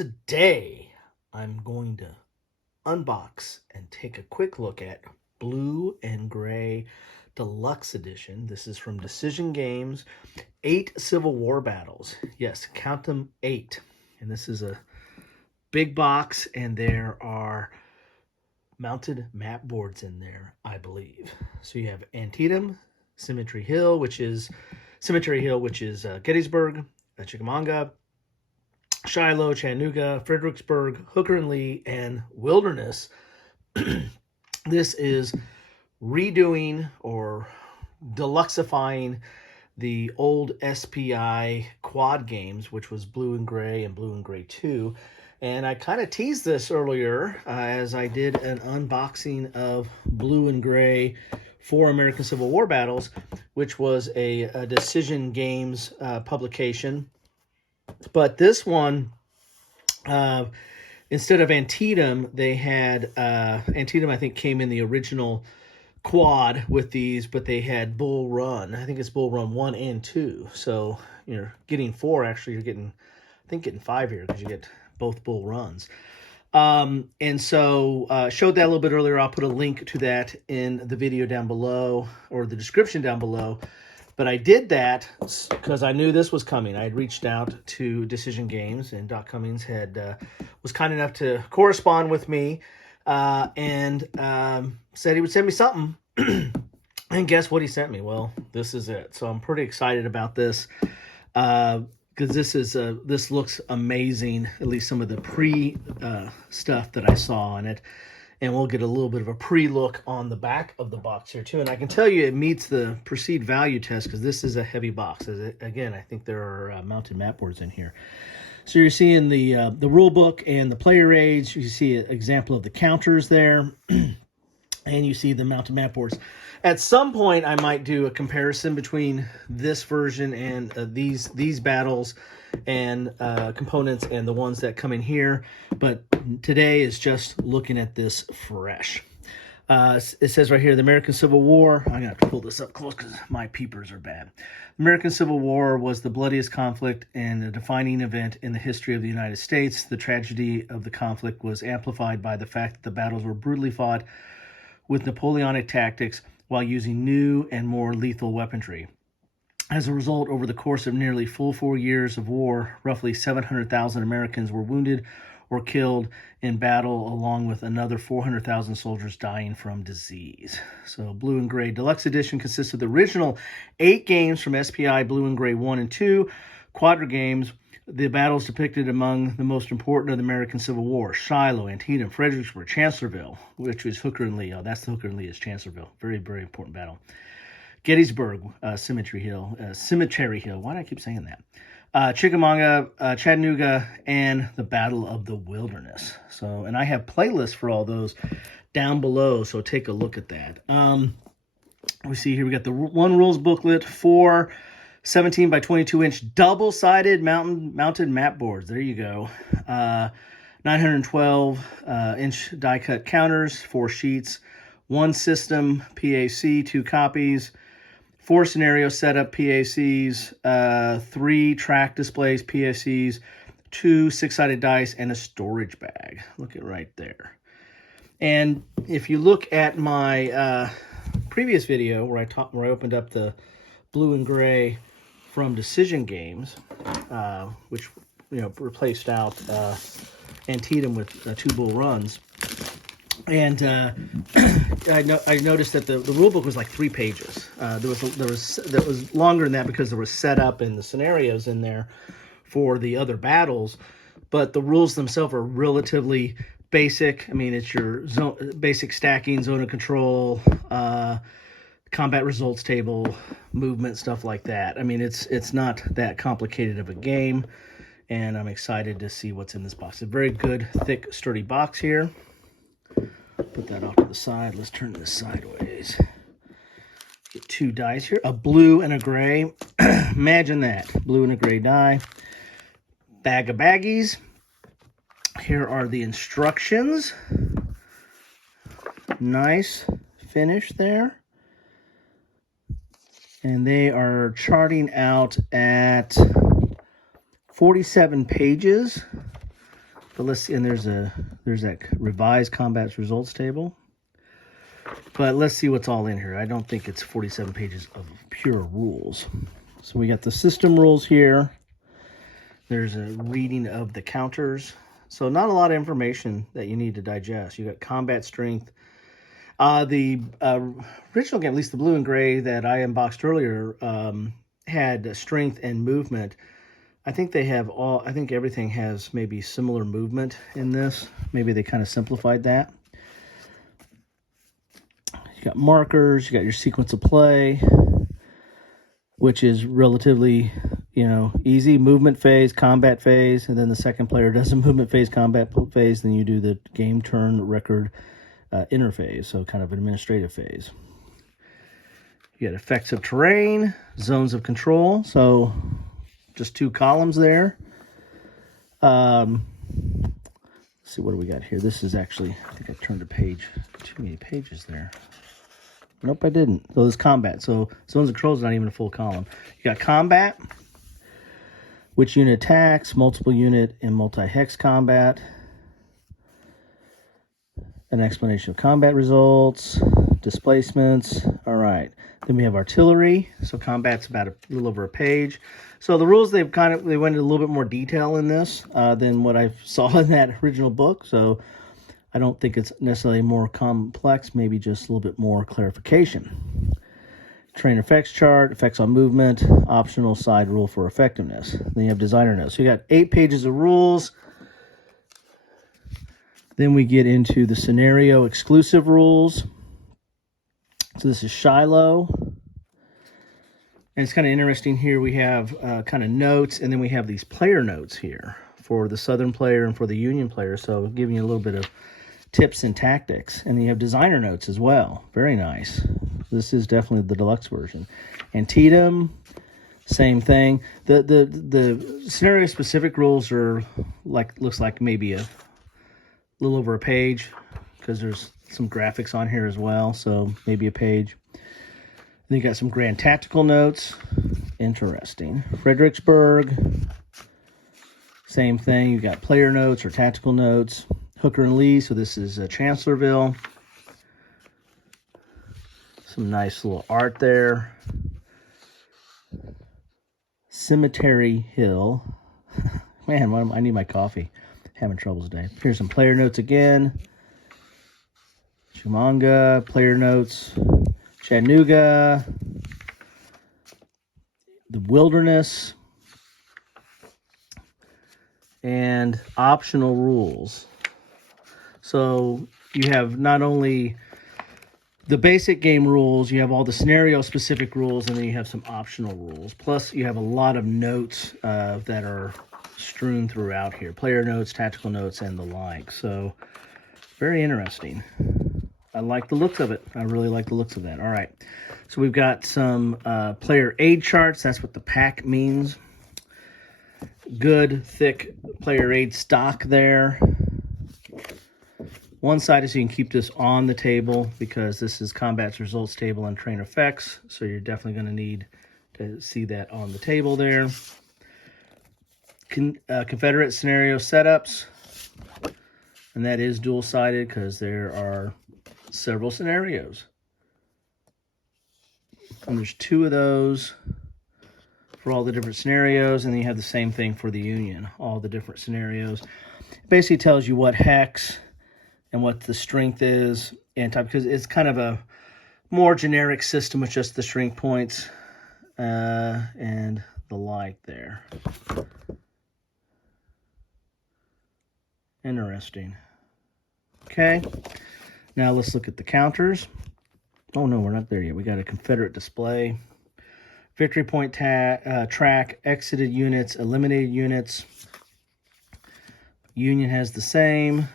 Today, I'm going to unbox and take a quick look at Blue and Gray Deluxe Edition. This is from Decision Games, 8 Civil War battles. Yes, count them 8. And this is a big box, and there are mounted map boards in there, I believe. So you have Antietam, Cemetery Hill, which is Gettysburg, Chickamauga, Shiloh, Chattanooga, Fredericksburg, Hooker and Lee, and Wilderness. This is redoing or deluxifying the old SPI quad games, which was Blue and Gray and Blue and Gray 2. And I kind of teased this earlier as I did an unboxing of Blue and Gray 4 American Civil War battles, which was a Decision Games publication. But this one, instead of Antietam, they had Antietam, I think, came in the original quad with these, but they had Bull Run. I think it's Bull Run 1 and 2. So you're getting 4. Actually, you're getting, I think, getting 5 here because you get both Bull Runs. And so showed that a little bit earlier. I'll put a link to that in the video down below or the description down below. But I did that because I knew this was coming. I had reached out to Decision Games, and Doc Cummings was kind enough to correspond with me and said he would send me something. And guess what he sent me? Well, this is it. So I'm pretty excited about this because this looks amazing. At least some of the pre stuff that I saw on it. And we'll get a little bit of a pre-look on the back of the box here, too. And I can tell you it meets the perceived value test because this is a heavy box. Again, I think there are mounted map boards in here. So you're seeing the rule book and the player aids. You see an example of the counters there. And you see the mounted map boards. At some point, I might do a comparison between this version and these battles and components and the ones that come in here. But today is just looking at this fresh. It says right here, the American Civil War. I'm going to have to pull this up close because my peepers are bad. The American Civil War was the bloodiest conflict and a defining event in the history of the United States. The tragedy of the conflict was amplified by the fact that the battles were brutally fought with Napoleonic tactics while using new and more lethal weaponry. As a result, over the course of nearly full 4 years of war, roughly 700,000 Americans were wounded or killed in battle, along with another 400,000 soldiers dying from disease. So Blue and Gray Deluxe Edition consists of the original 8 games from SPI Blue and Gray 1 and 2, Quadrigames. The battles depicted among the most important of the American Civil War: Shiloh, Antietam, Fredericksburg, Chancellorsville, which was Hooker and Lee. Oh, that's the Hooker and Lee is Chancellorsville. Very, very important battle. Gettysburg, Cemetery Hill. Why do I keep saying that? Chickamauga, Chattanooga, and the Battle of the Wilderness. So, and I have playlists for all those down below, so take a look at that. We see here we got the one rules booklet, 4 17 by 22 inch double-sided mounted map boards. There you go. 912 inch die-cut counters, 4 sheets, 1 system PAC, 2 copies, 4 scenario setup PACs, 3 track displays PACs, 2 6-sided dice, and a storage bag. Look at right there. And if you look at my previous video where I opened up the Blue and Gray from Decision Games, which replaced out Antietam with 2 Bull Runs, and I noticed that the rule book was like 3 pages. That was longer than that because there was setup and the scenarios in there for the other battles, but the rules themselves are relatively basic. I mean, it's your basic stacking, zone of control, combat results table, movement, stuff like that. I mean, it's not that complicated of a game, and I'm excited to see what's in this box. A very good, thick, sturdy box here. Put that off to the side. Let's turn this sideways. Get 2 dice here, a blue and a gray. Imagine that, blue and a gray die. Bag of baggies. Here are the instructions. Nice finish there. And they are charting out at 47 pages. But let's see, and there's that revised combat results table. But let's see what's all in here. I don't think it's 47 pages of pure rules. So we got the system rules here. There's a reading of the counters. So not a lot of information that you need to digest. You got combat strength. The original game, at least the blue and gray that I unboxed earlier, had strength and movement. I think they have all, I think everything has maybe similar movement in this. Maybe they kind of simplified that. You got markers, you got your sequence of play, which is relatively, easy. Movement phase, combat phase, and then the second player does a movement phase, combat phase, then you do the game turn record interphase, so kind of administrative phase. You got effects of terrain, zones of control, so just 2 columns there. Let's see, what do we got here? This is actually, I think I turned a page, too many pages there. Nope, I didn't. So this combat. So zones of control is not even a full column. You got combat, which unit attacks, multiple unit and multi-hex combat. An explanation of combat results, displacements. All right. Then we have artillery. So combat's about a little over a page. So the rules, they went into a little bit more detail in this than what I saw in that original book. So I don't think it's necessarily more complex, maybe just a little bit more clarification. Terrain effects chart, effects on movement, optional side rule for effectiveness. Then you have designer notes. So you got 8 pages of rules. Then we get into the scenario exclusive rules. So this is Shiloh. And it's kind of interesting here. We have kind of notes, and then we have these player notes here for the Southern player and for the Union player. So giving you a little bit of tips and tactics. And you have designer notes as well. Very nice. This is definitely the deluxe version. Antietam, same thing. The scenario specific rules are looks like maybe a little over a page, because there's some graphics on here as well, so maybe a page. Then you got some grand tactical notes. Interesting. Fredericksburg, same thing. You got player notes or tactical notes. Hooker and Lee, so this is Chancellorsville. Some nice little art there. Cemetery Hill. Man, I need my coffee. Having trouble today. Here's some player notes again. Chickamauga, player notes. Chattanooga. The Wilderness. And optional rules. So you have not only the basic game rules, you have all the scenario specific rules, and then you have some optional rules. Plus you have a lot of notes that are strewn throughout here. Player notes, tactical notes, and the like. So very interesting. I like the looks of it. I really like the looks of that. All right. So we've got some player aid charts. That's what the pack means. Good, thick player aid stock there. One side is you can keep this on the table, because this is combat results table and train effects. So you're definitely going to need to see that on the table there. Confederate scenario setups, and that is dual-sided because there are several scenarios. And there's 2 of those for all the different scenarios, and then you have the same thing for the Union, all the different scenarios. It basically tells you what hex and what the strength is, and type, because it's kind of a more generic system with just the strength points and the like there. Interesting. Okay, now let's look at the counters. Oh no, we're not there yet. We got a Confederate display. Victory point track, exited units, eliminated units. Union has the same.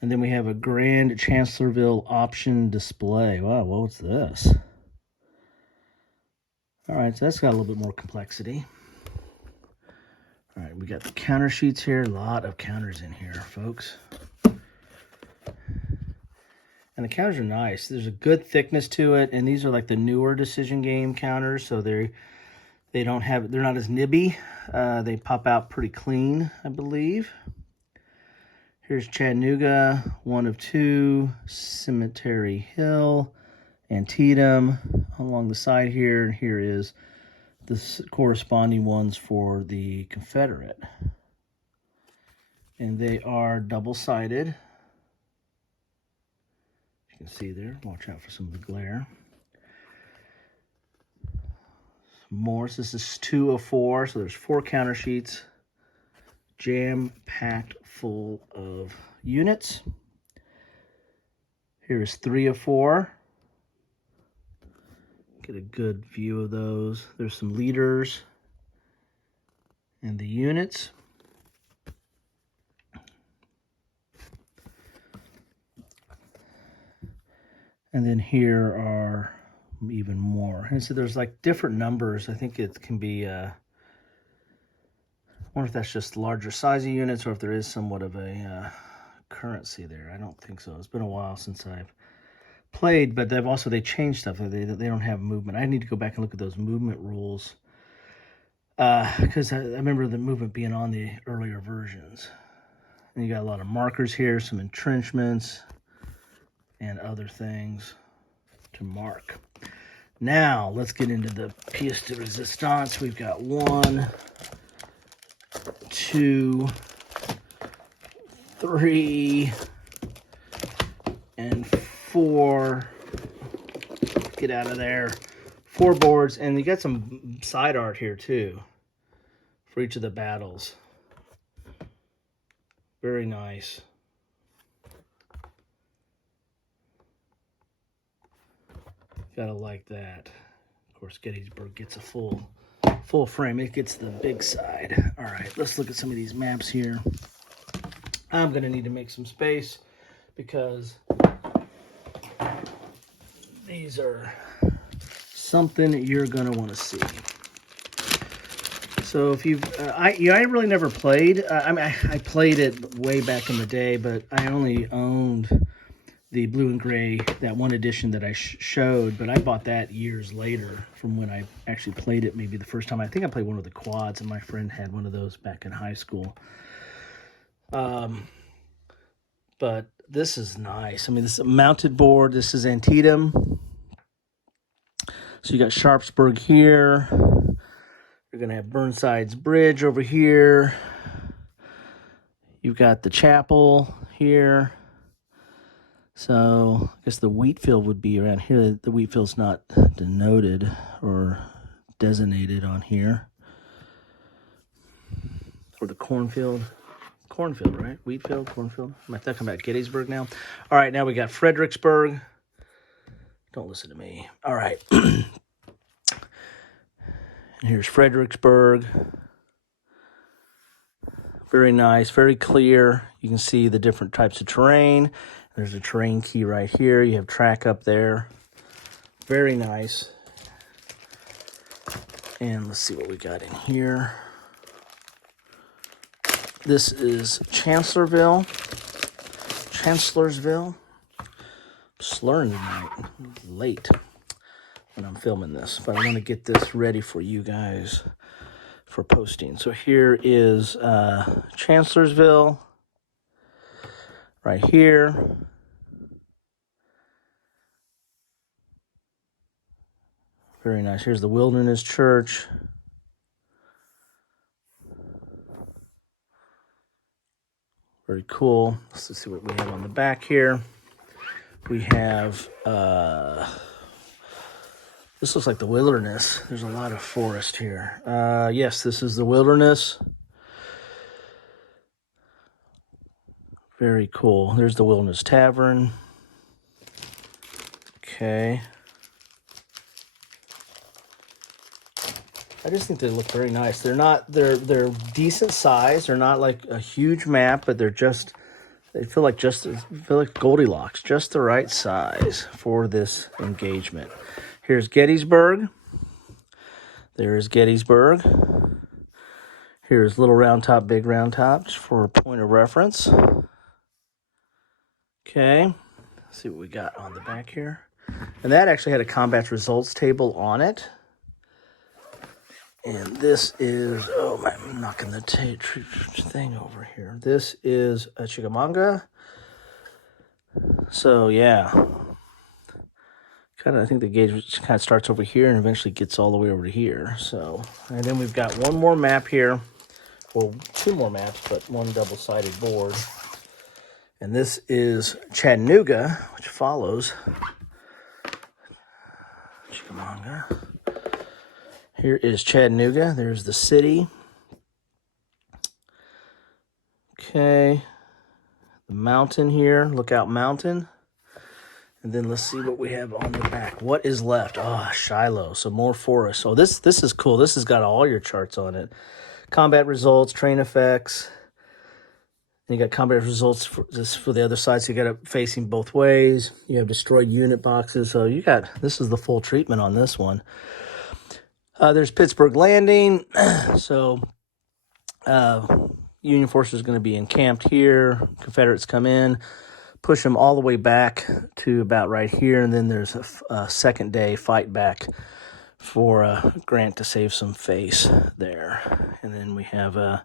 And then we have a Grand Chancellorsville option display. Wow, what's this? All right, so that's got a little bit more complexity. All right, we got the counter sheets here. A lot of counters in here, folks. And the counters are nice. There's a good thickness to it, and these are like the newer decision game counters, so they're not as nibby. They pop out pretty clean, I believe. Here's Chattanooga, 1 of 2, Cemetery Hill, Antietam along the side here, and here is the corresponding ones for the Confederate. And they are double-sided. You can see there. Watch out for some of the glare. Morse, this is 2 of 4, so there's 4 counter sheets. Jam-packed full of units. Here's 3 of 4. Get a good view of those. There's some leaders and the units. And then here are even more. And so there's like different numbers. I think it can be, I wonder if that's just larger size of units or if there is somewhat of a currency there. I don't think so. It's been a while since I've played, but they changed stuff. They don't have movement. I need to go back and look at those movement rules because I remember the movement being on the earlier versions. And you got a lot of markers here, some entrenchments, and other things to mark. Now, let's get into the pièce de résistance. We've got 1, 2, 3, and 4. Get out of there. 4 boards, and you got some side art here, too, for each of the battles. Very nice. Gotta like that. Of course, Gettysburg gets a full frame. It gets the big side. All right, let's look at some of these maps here. I'm gonna need to make some space because these are something you're gonna want to see. So if you've, I really never played. I mean, I played it way back in the day, but I only owned the blue and gray, that one edition that I showed, but I bought that years later from when I actually played it maybe the first time. I think I played one of the quads, and my friend had one of those back in high school. But this is nice. I mean, this is a mounted board. This is Antietam. So you got Sharpsburg here. You're going to have Burnside's Bridge over here. You've got the chapel here. So I guess the wheat field would be around here. The wheat field's not denoted or designated on here. Or the cornfield. Cornfield, right? Wheat field, cornfield. I'm talking about Gettysburg now. All right, now we got Fredericksburg. Don't listen to me. All right. And here's Fredericksburg. Very nice, very clear. You can see the different types of terrain. There's a terrain key right here. You have track up there. Very nice. And let's see what we got in here. This is Chancellorsville. I'm slurring tonight. It's late when I'm filming this, but I want to get this ready for you guys for posting. So here is Chancellorsville. Right here. Very nice. Here's the Wilderness Church. Very cool. Let's see what we have on the back here. We have, this looks like the Wilderness. There's a lot of forest here. Yes, this is the Wilderness. Very cool. There's the Wilderness Tavern. Okay. I just think they look very nice. They're decent size. They're not like a huge map, but they feel like Goldilocks, just the right size for this engagement. Here's Gettysburg. There is Gettysburg. Here's Little Round Top, Big Round Top, just for a point of reference. Okay, let's see what we got on the back here. And that actually had a combat results table on it. And this is, oh, I'm knocking the thing over here. This is a Chickamauga. So, yeah. I think the gauge kind of starts over here and eventually gets all the way over to here. So, and then we've got one more map here. Well, two more maps, but one double-sided board. And this is Chattanooga, which follows Chickamauga. Here is Chattanooga. There's the city. Okay. The mountain here. Lookout Mountain. And then let's see what we have on the back. What is left? Oh, Shiloh. So more forest. So this is cool. This has got all your charts on it. Combat results, train effects. And you got combat results for the other side. So you got it facing both ways. You have destroyed unit boxes. So this is the full treatment on this one. There's Pittsburgh Landing. So Union forces are going to be encamped here. Confederates come in, push them all the way back to about right here. And then there's a second day fight back for Grant to save some face there. And then we have, there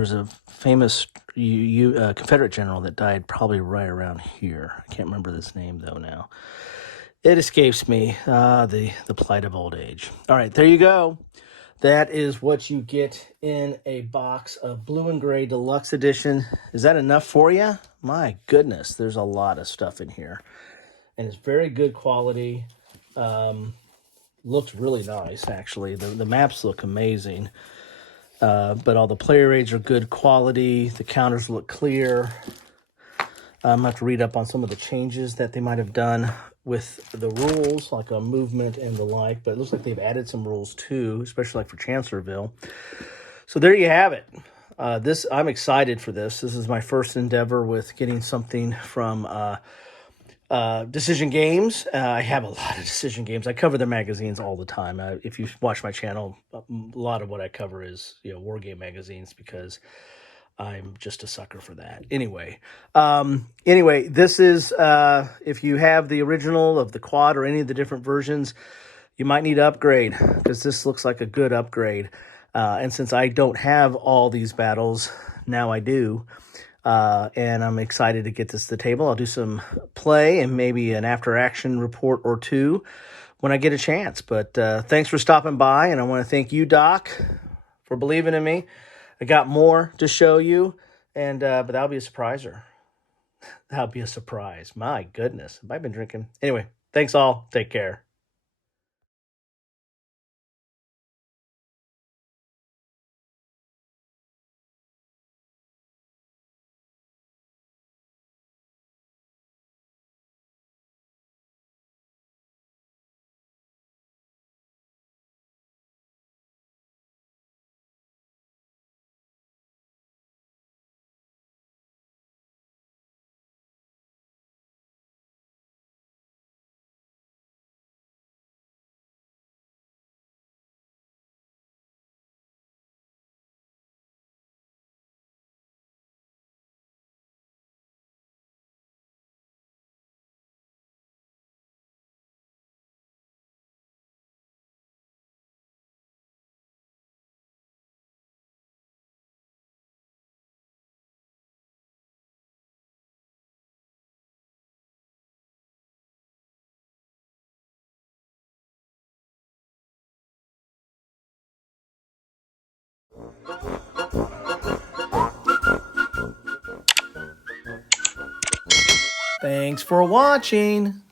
was a famous Confederate general that died probably right around here. I can't remember his name, though, now. It escapes me, the plight of old age. All right, there you go. That is what you get in a box of Blue and Gray Deluxe Edition. Is that enough for you? My goodness, there's a lot of stuff in here. And it's very good quality. Looks really nice, actually. The maps look amazing. But all the player aids are good quality. The counters look clear. I'm going to have to read up on some of the changes that they might have done with the rules, like a movement and the like. But it looks like they've added some rules too, especially like for Chancellorsville. So there you have it. I'm excited for this. This is my first endeavor with getting something from Decision Games. I have a lot of Decision Games. I cover their magazines all the time. If you watch my channel, a lot of what I cover is war game magazines because I'm just a sucker for that. Anyway, this is if you have the original of the quad or any of the different versions, you might need to upgrade because this looks like a good upgrade. And since I don't have all these battles, now I do. And I'm excited to get this to the table. I'll do some play and maybe an after-action report or two when I get a chance. But thanks for stopping by, and I want to thank you, Doc, for believing in me. I got more to show you, and but that'll be a surpriser. That'll be a surprise. My goodness. Have I been drinking? Anyway, thanks all. Take care. Thanks for watching.